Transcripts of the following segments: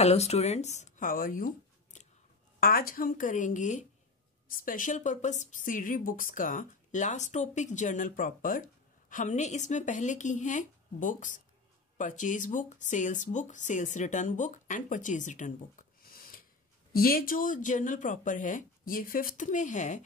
Hello students, how are you. आज हम करेंगे स्पेशल पर्पस सीरी बुक्स का लास्ट टॉपिक जर्नल प्रॉपर। हमने इसमें पहले की हैं books, purchase book, sales return book and purchase return book. ये जो जर्नल प्रॉपर है ये 5th में है।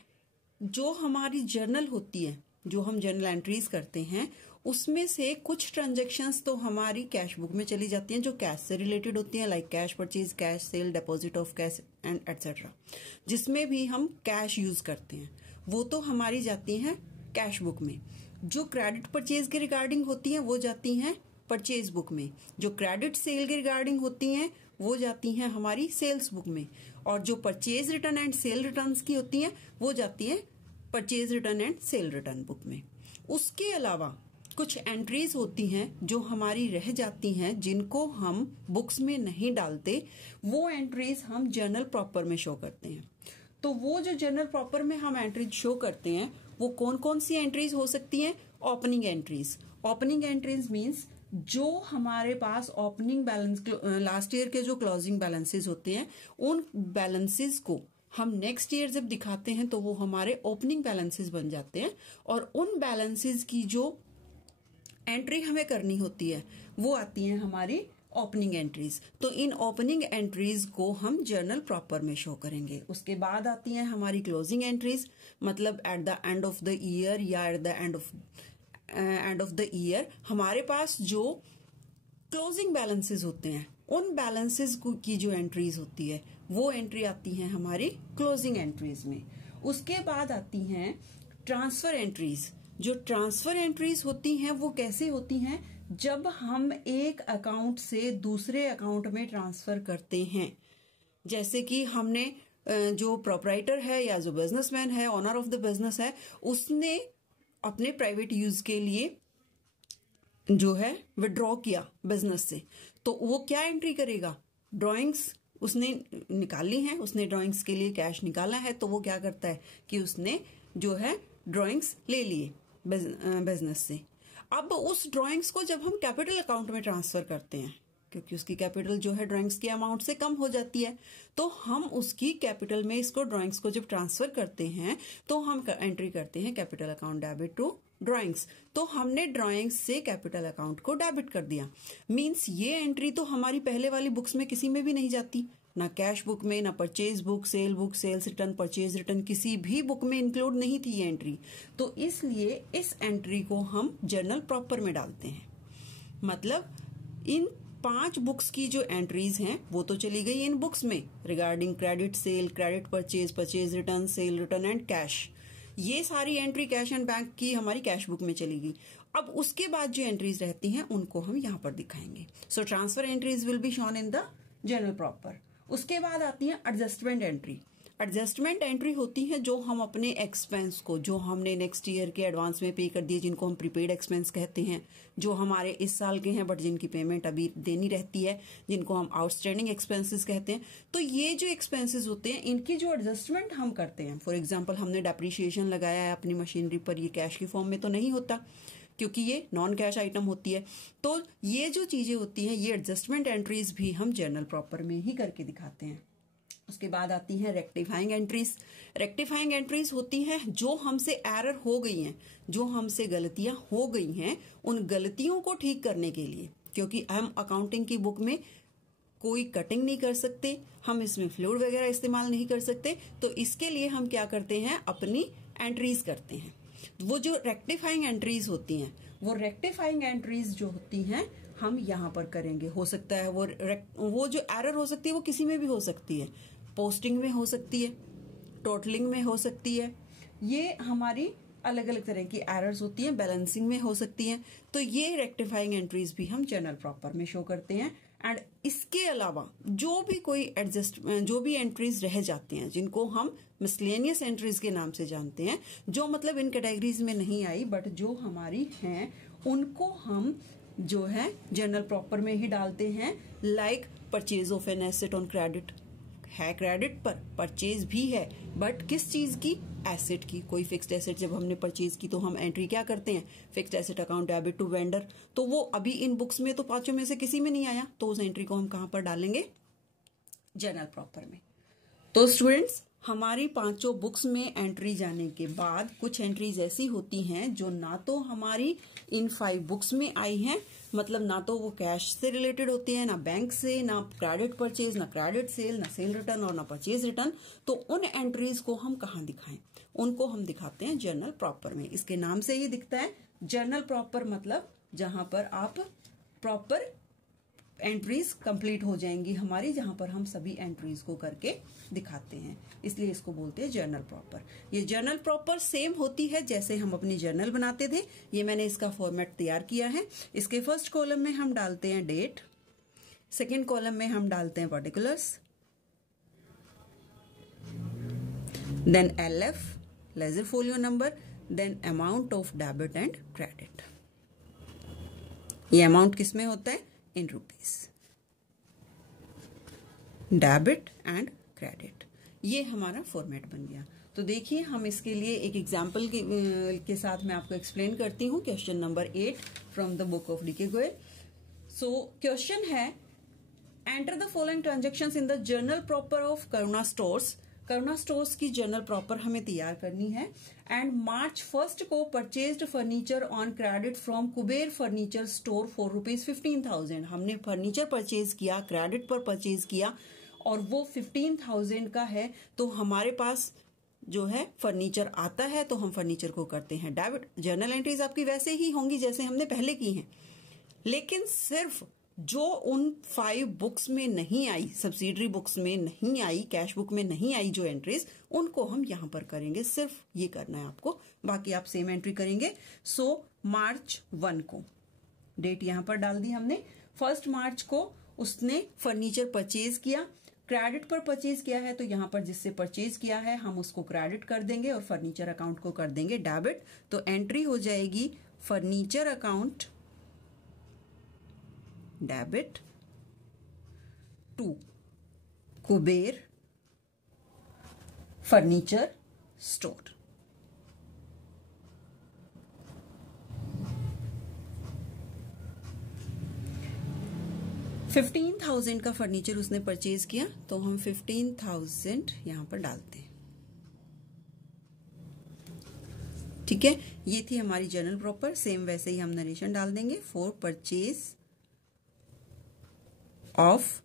जो हमारी जर्नल होती है, जो हम जर्नल एंट्रीज करते हैं, उसमें से कुछ ट्रांजैक्शंस तो हमारी कैश बुक में चली जाती हैं जो कैश से रिलेटेड होती हैं, like cash purchase, cash cell, deposit of cash and etcetera. जिसमें भी हम कैश यूज करते हैं वो तो हमारी जाती हैं कैश बुक में। जो क्रेडिट परचेज के रिगार्डिंग होती हैं वो जाती हैं परचेज बुक में। जो क्रेडिट सेल के रिगार्डिंग होती हैं वो जाती हैं हमारी सेल्स बुक में। और जो purchase return and cell return की होती हैं वो जाती हैं purchase return and cell return book में। उसके अलावा कुछ एंट्रीज होती हैं जो हमारी रह जाती हैं, जिनको हम बुक्स में नहीं डालते, वो एंट्रीज हम जर्नल प्रॉपर में शो करते हैं। तो वो जो जर्नल प्रॉपर में हम एंट्रीज शो करते हैं वो कौन कौन सी एंट्रीज हो सकती हैं? Opening entries. Opening entries means जो हमारे पास ओपनिंग बैलेंस, लास्ट ईयर के जो क्लोजिंग बैलेंसेज होते हैं, उन बैलेंसेज को हम नेक्स्ट ईयर जब दिखाते हैं तो वो हमारे ओपनिंग बैलेंसेज बन जाते हैं। और उन बैलेंसेज की जो एंट्री हमें करनी होती है वो आती है हमारी ओपनिंग एंट्रीज। तो इन ओपनिंग एंट्रीज को हम जर्नल प्रॉपर में शो करेंगे। उसके बाद आती हैं हमारी क्लोजिंग एंट्रीज, मतलब at the end of the year या at the end of the year हमारे पास जो क्लोजिंग बैलेंसेज होते हैं, उन बैलेंसेज की जो एंट्रीज होती है वो एंट्री आती है हमारी क्लोजिंग एंट्रीज में। उसके बाद आती हैं ट्रांसफर एंट्रीज। जो ट्रांसफर एंट्रीज होती हैं वो कैसे होती हैं? जब हम एक अकाउंट से दूसरे अकाउंट में ट्रांसफर करते हैं। जैसे कि हमने जो प्रोपराइटर है या जो बिजनेसमैन है, ओनर ऑफ द बिजनेस है, उसने अपने प्राइवेट यूज के लिए जो है विड्रॉ किया बिजनेस से, तो वो क्या एंट्री करेगा? ड्रॉइंग्स उसने निकाली है, उसने ड्रॉइंग्स के लिए कैश निकाला है, तो वो क्या करता है कि उसने जो है ड्रॉइंग्स ले लिए बिजनेस से। अब उस ड्रॉइंग्स को जब हम कैपिटल अकाउंट में ट्रांसफर करते हैं, क्योंकि उसकी कैपिटल जो है ड्रॉइंग्स के अमाउंट से कम हो जाती है, तो हम उसकी कैपिटल में इसको ड्रॉइंग्स को जब ट्रांसफर करते हैं तो हम एंट्री करते हैं capital account debit to drawings. तो हमने ड्रॉइंग्स से कैपिटल अकाउंट को डेबिट कर दिया। मींस ये एंट्री तो हमारी पहले वाली बुक्स में किसी में भी नहीं जाती, ना कैश बुक में, ना purchase book, sales return, purchase return, किसी भी बुक में इंक्लूड नहीं थी ये एंट्री। तो इसलिए इस एंट्री को हम जर्नल प्रॉपर में डालते हैं। मतलब इन 5 बुक्स की जो एंट्रीज हैं वो तो चली गई इन बुक्स में regarding credit sale, credit purchase, purchase return, cell return and cash. ये सारी एंट्री कैश एंड बैंक की हमारी कैश बुक में चली गई। अब उसके बाद जो एंट्रीज रहती हैं उनको हम यहाँ पर दिखाएंगे। सो transfer entries will be shown in the journal proper. उसके बाद आती है एडजस्टमेंट एंट्री। एडजस्टमेंट एंट्री होती है जो हम अपने एक्सपेंस को, जो हमने नेक्स्ट ईयर के एडवांस में पे कर दिए, जिनको हम प्रीपेड एक्सपेंस कहते हैं, जो हमारे इस साल के हैं बट जिनकी पेमेंट अभी देनी रहती है, जिनको हम आउटस्टैंडिंग एक्सपेंसेस कहते हैं। तो ये जो एक्सपेंसेस होते हैं इनकी जो एडजस्टमेंट हम करते हैं, फॉर एग्जाम्पल हमने डेप्रिसिएशन लगाया है अपनी मशीनरी पर, ये कैश की फॉर्म में तो नहीं होता क्योंकि ये नॉन कैश आइटम होती है। तो ये जो चीजें होती हैं, ये एडजस्टमेंट एंट्रीज भी हम जर्नल प्रॉपर में ही करके दिखाते हैं। उसके बाद आती हैं रेक्टिफाइंग एंट्रीज। रेक्टिफाइंग एंट्रीज होती हैं जो हमसे एरर हो गई हैं, जो हमसे गलतियां हो गई हैं, उन गलतियों को ठीक करने के लिए। क्योंकि हम अकाउंटिंग की बुक में कोई कटिंग नहीं कर सकते, हम इसमें फ्लूइड वगैरह इस्तेमाल नहीं कर सकते, तो इसके लिए हम क्या करते हैं, अपनी एंट्रीज करते हैं। वो जो रेक्टिफाइंग एंट्रीज होती हैं, वो रेक्टिफाइंग एंट्रीज जो होती हैं हम यहाँ पर करेंगे। हो सकता है वो जो एरर हो सकती है वो किसी में भी हो सकती है, पोस्टिंग में हो सकती है, टोटलिंग में हो सकती है, ये हमारी अलग अलग तरह की एरर्स होती हैं, बैलेंसिंग में हो सकती हैं। तो ये रेक्टिफाइंग एंट्रीज भी हम जर्नल प्रॉपर में शो करते हैं। एंड इसके अलावा जो भी एंट्रीज रह जाती हैं, जिनको हम मिसलेनियस एंट्रीज के नाम से जानते हैं, जो मतलब इन कैटेगरीज में नहीं आई बट जो हमारी हैं, उनको हम जो है जर्नल प्रॉपर में ही डालते हैं। Like purchase of an asset on credit, है क्रेडिट पर, परचेज भी है, बट किस चीज की? एसेट की। कोई फिक्स्ड एसेट जब हमने परचेज की तो हम एंट्री क्या करते हैं? Fixed asset account debit to vendor. तो वो अभी इन बुक्स में तो 5 में से किसी में नहीं आया, तो उस एंट्री को हम कहां पर डालेंगे? जर्नल प्रॉपर में। तो स्टूडेंट्स, हमारी पांचों बुक्स में एंट्री जाने के बाद कुछ एंट्रीज ऐसी होती हैं जो ना तो हमारी इन 5 बुक्स में आई हैं, मतलब ना तो वो कैश से रिलेटेड होती है, ना बैंक से, ना क्रेडिट परचेज, ना क्रेडिट सेल, ना सेल रिटर्न और ना परचेज रिटर्न। तो उन एंट्रीज को हम कहाँ दिखाएं? उनको हम दिखाते हैं जर्नल प्रॉपर में। इसके नाम से ही दिखता है जर्नल प्रॉपर, मतलब जहां पर आप प्रॉपर एंट्रीज कंप्लीट हो जाएंगी हमारी, जहां पर हम सभी एंट्रीज को करके दिखाते हैं, इसलिए इसको बोलते हैं जर्नल प्रॉपर। ये जर्नल प्रॉपर सेम होती है जैसे हम अपनी जर्नल बनाते थे। ये मैंने इसका फॉर्मेट तैयार किया है। इसके फर्स्ट कॉलम में हम डालते हैं डेट, सेकेंड कॉलम में हम डालते हैं particulars, then LF ledger folio number, then amount of debit and credit. ये अमाउंट किस में होता है? In rupees, debit and credit. ये हमारा फॉर्मेट बन गया। तो देखिए, हम इसके लिए एक एग्जाम्पल के साथ मैं आपको एक्सप्लेन करती हूँ। Question number 8 from the book of D के गोयल। सो क्वेश्चन है, enter the following transactions in the journal proper off Karuna stores. Karuna stores की जर्नल प्रॉपर हमें तैयार करनी है। एंड March 1 को purchased furniture on credit from Kuber furniture store for ₹15,000। हमने furniture purchase किया, क्रेडिट पर परचेज किया और वो 15,000 का है। तो हमारे पास जो है फर्नीचर आता है, तो हम फर्नीचर को करते हैं डेबिट। जर्नल एंट्रीज आपकी वैसे ही होंगी जैसे हमने पहले की हैं, लेकिन सिर्फ जो उन 5 बुक्स में नहीं आई, सब्सिडरी बुक्स में नहीं आई, कैश बुक में नहीं आई जो एंट्रीज, उनको हम यहां पर करेंगे। सिर्फ ये करना है आपको, बाकी आप सेम एंट्री करेंगे। सो March 1 को डेट यहां पर डाल दी हमने। 1 March को उसने फर्नीचर परचेज किया, क्रेडिट पर परचेज किया है, तो यहां पर जिससे परचेज किया है हम उसको क्रेडिट कर देंगे और फर्नीचर अकाउंट को कर देंगे डेबिट। तो एंट्री हो जाएगी furniture account debit to Kuber furniture store. $15,000 का फर्नीचर उसने परचेज किया, तो हम 15,000 यहां पर डालते हैं। ठीक है, ये थी हमारी जर्नल प्रॉपर। सेम वैसे ही हम नरेशन डाल देंगे, for purchase of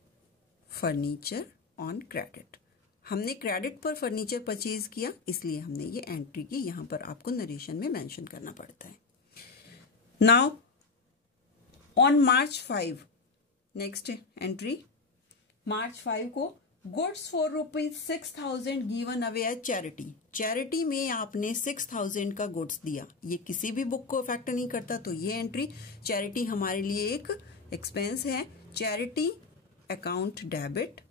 furniture on credit. हमने क्रेडिट पर फर्नीचर परचेज किया, इसलिए हमने ये एंट्री की। यहां पर आपको नरेशन में मेंशन करना पड़ता है। Now on March 5, next entry March 5 को goods for ₹6,000 given away as charity. Charity में आपने 6,000 का गुड्स दिया। ये किसी भी बुक को इफेक्ट नहीं करता, तो ये एंट्री, चैरिटी हमारे लिए एक एक्सपेंस है। चैरिटी अकाउंट डेबिट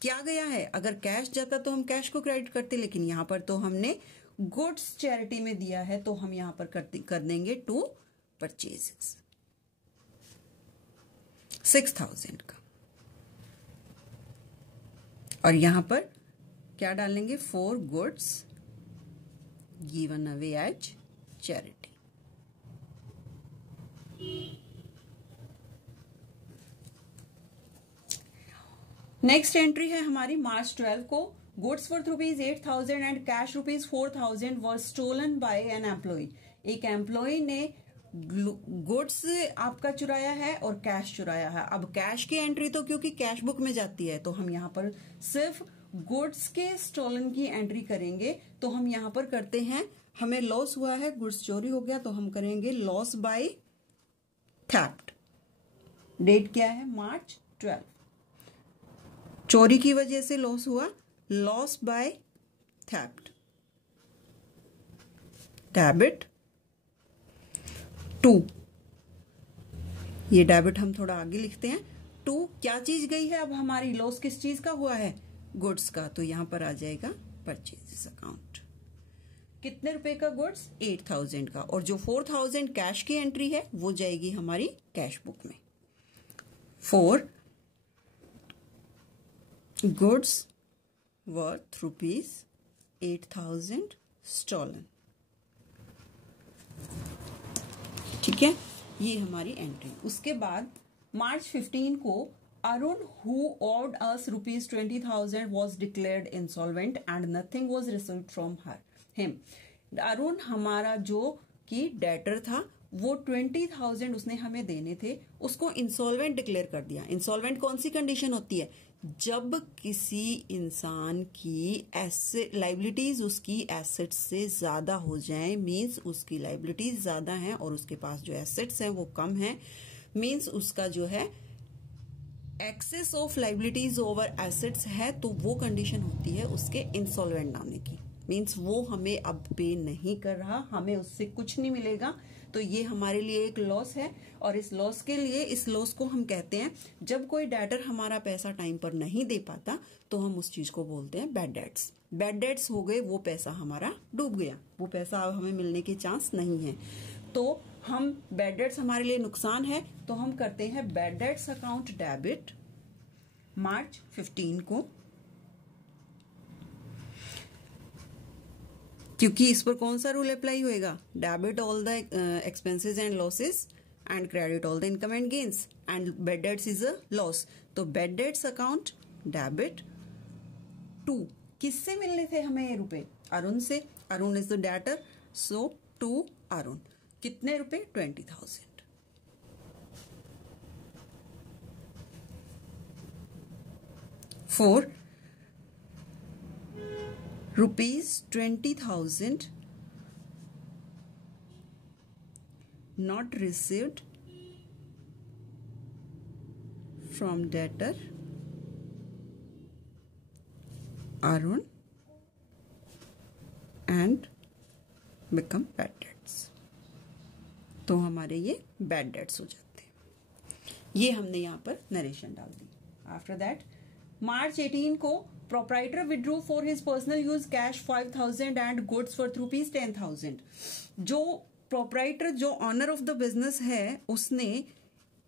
क्या गया है? अगर कैश जाता तो हम कैश को क्रेडिट करते, लेकिन यहां पर तो हमने गुड्स चैरिटी में दिया है, तो हम यहां पर कर देंगे टू परचेजेस 6,000 का। और यहां पर क्या डालेंगे? For goods given away as charity. Next entry है हमारी March 12 को, goods worth ₹8,000 and cash ₹4,000 were stolen by an employee. एक एम्प्लॉय ने गुड्स आपका चुराया है और कैश चुराया है। अब कैश की एंट्री तो क्योंकि कैश बुक में जाती है, तो हम यहां पर सिर्फ गुड्स के स्टोलन की एंट्री करेंगे। तो हम यहां पर करते हैं, हमें लॉस हुआ है, गुड्स चोरी हो गया, तो हम करेंगे लॉस बाय थेफ्ट। डेट क्या है? March 12। चोरी की वजह से लॉस हुआ, loss by theft debit to. ये डेबिट हम थोड़ा आगे लिखते हैं। टू क्या चीज गई है? अब हमारी लॉस किस चीज का हुआ है? गुड्स का। तो यहां पर आ जाएगा परचेजेस अकाउंट। कितने रुपए का गुड्स? 8,000 का। और जो 4,000 कैश की एंट्री है वो जाएगी हमारी कैश बुक में। For goods worth ₹8,000 stolen. ठीक है, ये हमारी एंट्री। उसके बाद March 15 को Arun, who owed us ₹20,000, was declared insolvent and nothing was received from him. Arun हमारा जो कि डेटर था, वो 20,000 उसने हमें देने थे, उसको इंसॉल्वेंट डिक्लेयर कर दिया। इंसॉल्वेंट कौन सी कंडीशन होती है? जब किसी इंसान की लाइबिलिटीज उसकी एसेट्स से ज्यादा हो जाए, मींस उसकी लाइबिलिटीज ज्यादा हैं और उसके पास जो एसेट्स हैं वो कम हैं, मींस उसका जो है excess of liabilities over assets है, तो वो कंडीशन होती है उसके इंसॉल्वेंट होने की। मींस वो हमें अब पे नहीं कर रहा, हमें उससे कुछ नहीं मिलेगा, तो ये हमारे लिए एक लॉस है। और इस लॉस के लिए, इस लॉस को हम कहते हैं, जब कोई डेटर हमारा पैसा टाइम पर नहीं दे पाता तो हम उस चीज को बोलते हैं बैड डेट्स। बैड डेट्स हो गए, वो पैसा हमारा डूब गया, वो पैसा अब हमें मिलने के चांस नहीं है। तो हम बैड डेट्स हमारे लिए नुकसान है, तो हम करते हैं bad debts account debit March 15 को, क्योंकि इस पर कौन सा रूल अप्लाई होएगा? Debit all the expenses and losses and credit all the income and gains, and bad debts is a loss. तो bad debts account debit to, किससे मिलने थे हमें ये रुपए? अरुण से। Arun is the debtor, so to Arun. कितने रुपए? 20,000। For ₹20,000 not received from debtor Arun and become bad debts। तो हमारे ये बैड डेट्स हो जाते हैं। ये हमने यहाँ पर नरेशन डाल दी। आफ्टर दैट मार्च 18 को proprietor withdrew for his personal use cash 5,000 and goods worth ₹10,000। जो प्रोप्राइटर, जो ऑनर ऑफ द बिजनेस है, उसने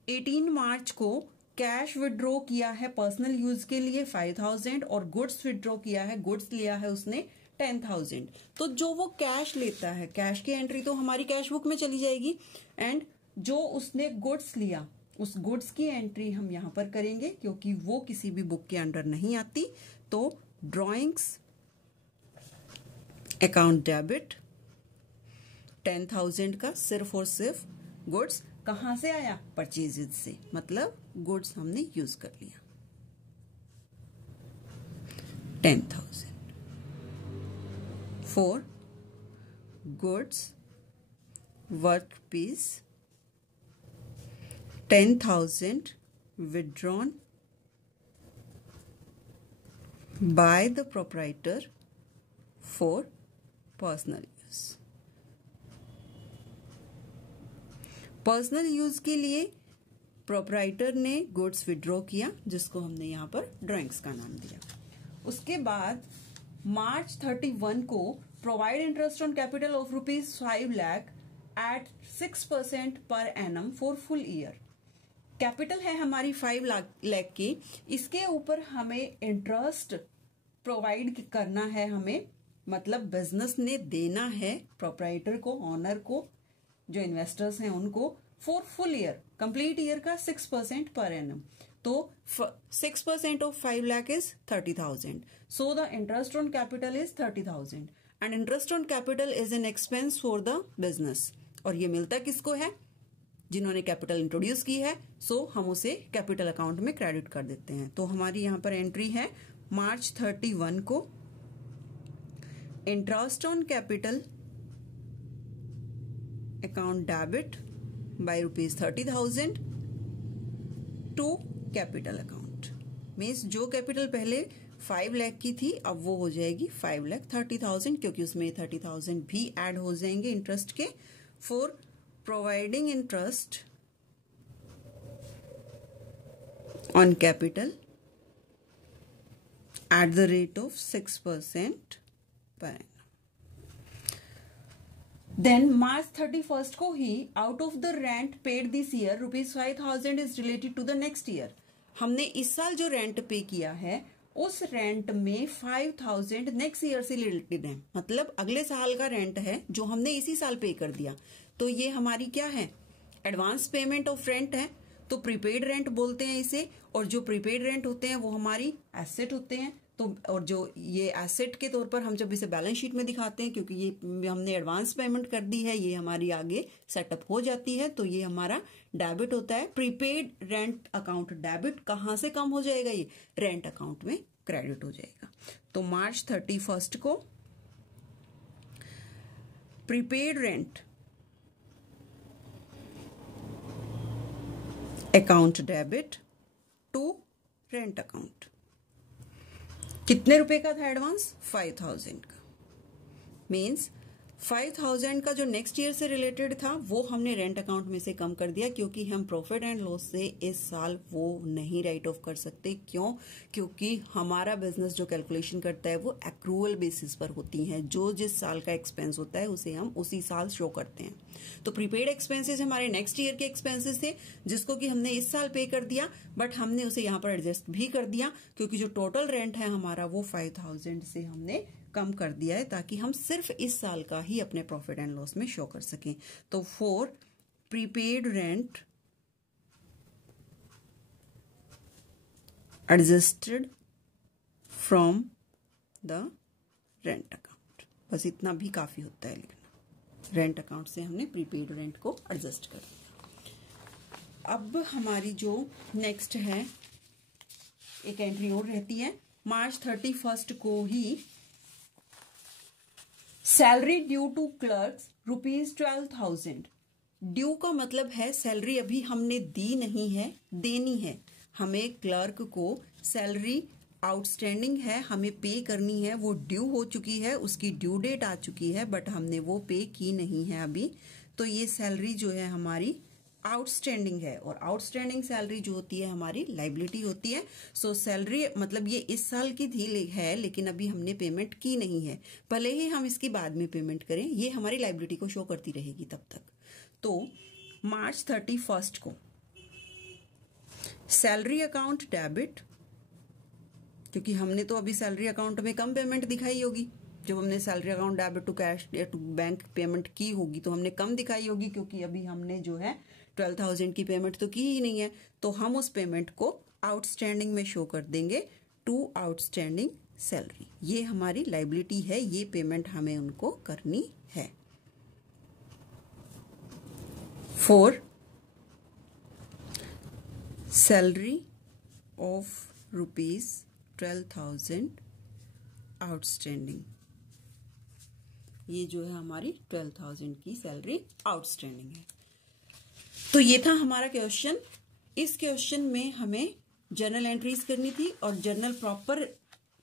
18 मार्च को कैश विड्रॉ किया है पर्सनल यूज के लिए 5,000 और गुड्स विड्रॉ किया है, गुड्स लिया है उसने 10,000। तो जो वो कैश लेता है, कैश की एंट्री तो हमारी कैश बुक में चली जाएगी, एंड जो उसने गुड्स लिया, उस गुड्स की एंट्री हम यहां पर करेंगे, क्योंकि वो किसी भी बुक के अंडर नहीं आती। तो ड्रॉइंग्स अकाउंट डेबिट 10,000 का सिर्फ और सिर्फ गुड्स कहां से आया? परचेजेज से, मतलब गुड्स हमने यूज कर लिया 10,000 for goods worth ₹10,000 withdrawn by the proprietor for personal use। Personal use के लिए प्रोप्राइटर ने गुड्स विड्रॉ किया, जिसको हमने यहां पर ड्रॉइंग्स का नाम दिया। उसके बाद मार्च 31 को provide interest on capital of ₹5 lakh at 6% per annum for full year. Capital है हमारी 5 लाख की, इसके ऊपर हमें इंटरेस्ट प्रोवाइड करना है, हमें मतलब बिजनेस ने देना है प्रोप्राइटर को, ऑनर को, जो इन्वेस्टर्स हैं उनको, for full year, complete year का 6% पर एनम। तो 6% of 5 lakh is 30,000, so the interest on capital is 30,000 and interest on capital is an expense for the business. और ये मिलता किसको है? जिन्होंने कैपिटल इंट्रोड्यूस की है, सो हम उसे कैपिटल अकाउंट में क्रेडिट कर देते हैं। तो हमारी यहां पर एंट्री है मार्च 31 को interest on capital account debit by ₹30,000 to capital account. Means जो कैपिटल पहले 5 लाख की थी, अब वो हो जाएगी 5,30,000, क्योंकि उसमें 30,000 भी ऐड हो जाएंगे इंटरेस्ट के, for providing interest on capital at the rate of 6% per annum। Then March 31st को ही out of the rent paid this year ₹5,000 is related to the next year। हमने इस साल जो रेंट पे किया है, उस रेंट में 5,000 नेक्स्ट ईयर से रिलेटेड है, मतलब अगले साल का रेंट है जो हमने इसी साल पे कर दिया। तो ये हमारी क्या है? एडवांस पेमेंट ऑफ रेंट है। तो प्रीपेड रेंट बोलते हैं इसे, और जो प्रीपेड रेंट होते हैं वो हमारी एसेट होते हैं। तो और जो ये एसेट के तौर पर हम जब इसे बैलेंस शीट में दिखाते हैं, क्योंकि ये हमने एडवांस पेमेंट कर दी है, ये हमारी आगे सेटअप हो जाती है, तो ये हमारा डेबिट होता है। प्रीपेड रेंट अकाउंट डेबिट कहाँ से कम हो जाएगा, ये रेंट अकाउंट में क्रेडिट हो जाएगा। तो मार्च 31 को prepaid rent account debit to rent account. कितने रुपए का था एडवांस? 5000 का। मीन्स 5000 का जो नेक्स्ट ईयर से रिलेटेड था वो हमने रेंट अकाउंट में से कम कर दिया, क्योंकि हम प्रॉफिट एंड लॉस से इस साल वो नहीं राइट ऑफ कर सकते। क्यों? क्योंकि हमारा बिजनेस जो कैलकुलेशन करता है वो एक्रूअल बेसिस पर होती है। जो जिस साल का एक्सपेंस होता है उसे हम उसी साल शो करते हैं। तो प्रीपेड एक्सपेंसेस हमारे नेक्स्ट ईयर के एक्सपेंसेस थे, जिसको कि हमने इस साल पे कर दिया, बट हमने उसे यहाँ पर एडजस्ट भी कर दिया, क्योंकि जो टोटल रेंट है हमारा वो 5000 से हमने कम कर दिया है, ताकि हम सिर्फ इस साल का ही अपने प्रॉफिट एंड लॉस में शो कर सकें। तो for prepaid rent adjusted from the rent account, बस इतना भी काफी होता है लिखना। रेंट अकाउंट से हमने प्रीपेड रेंट को एडजस्ट कर दिया। अब हमारी जो नेक्स्ट है एक एंट्री और रहती है, मार्च 31 को ही salary due to clerks ₹12,000। Due का मतलब है सैलरी अभी हमने दी नहीं है, देनी है। हमें क्लर्क को सैलरी आउटस्टैंडिंग है, हमें पे करनी है, वो ड्यू हो चुकी है, उसकी ड्यू डेट आ चुकी है, बट हमने वो पे की नहीं है अभी। तो ये सैलरी जो है हमारी आउटस्टैंडिंग है, और आउटस्टैंडिंग सैलरी जो होती है हमारी लाइबिलिटी होती है। सो सैलरी मतलब ये इस साल की थी है, लेकिन अभी हमने पेमेंट की नहीं है, भले ही हम इसकी बाद में पेमेंट करें, ये हमारी लाइबिलिटी को शो करती रहेगी तब तक। तो मार्च 31 को सैलरी अकाउंट डेबिट, क्योंकि हमने तो अभी सैलरी अकाउंट में कम पेमेंट दिखाई होगी, जब हमने salary account debit to cash या टू बैंक पेमेंट की होगी तो हमने कम दिखाई होगी, क्योंकि अभी हमने जो है 12,000 की पेमेंट तो की ही नहीं है। तो हम उस पेमेंट को आउटस्टैंडिंग में शो कर देंगे, टू आउटस्टैंडिंग सैलरी। ये हमारी लाइबिलिटी है, ये पेमेंट हमें उनको करनी है। फॉर सैलरी ऑफ ₹12,000 आउटस्टैंडिंग, ये जो है हमारी 12,000 की सैलरी आउटस्टैंडिंग है। तो ये था हमारा क्वेश्चन। इस क्वेश्चन में हमें जर्नल एंट्रीज करनी थी, और जर्नल प्रॉपर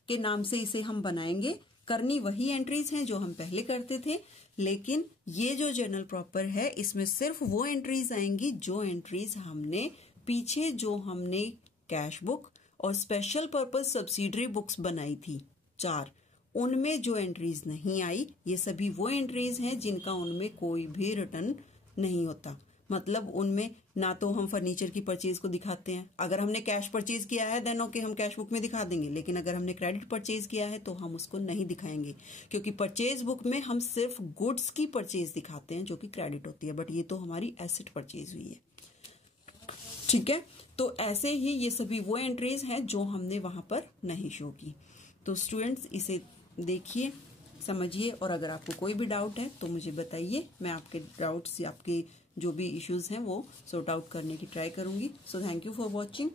के नाम से इसे हम बनाएंगे। करनी वही एंट्रीज हैं जो हम पहले करते थे, लेकिन ये जो जर्नल प्रॉपर है इसमें सिर्फ वो एंट्रीज आएंगी जो एंट्रीज हमने पीछे जो हमने कैश बुक और स्पेशल पर्पस सब्सिडरी बुक्स बनाई थी 4, उनमें जो एंट्रीज नहीं आई, ये सभी वो एंट्रीज हैं जिनका उनमें कोई भी रिटर्न नहीं होता। मतलब उनमें ना तो हम फर्नीचर की परचेज को दिखाते हैं, अगर हमने कैश परचेज किया है देन ओके हम कैश बुक में दिखा देंगे, लेकिन अगर हमने क्रेडिट परचेज किया है तो हम उसको नहीं दिखाएंगे, क्योंकि परचेज बुक में हम सिर्फ गुड्स की परचेज दिखाते हैं जो कि क्रेडिट होती है, बट ये तो हमारी एसेट परचेज हुई है। ठीक है, तो ऐसे ही ये सभी वो एंट्रीज हैं जो हमने वहां पर नहीं शो की। तो स्टूडेंट्स इसे देखिए, समझिए, और अगर आपको कोई भी डाउट है तो मुझे बताइए, मैं आपके डाउट्स या आपके जो भी इश्यूज हैं वो सॉर्ट आउट करने की ट्राई करूंगी। So thank you for watching.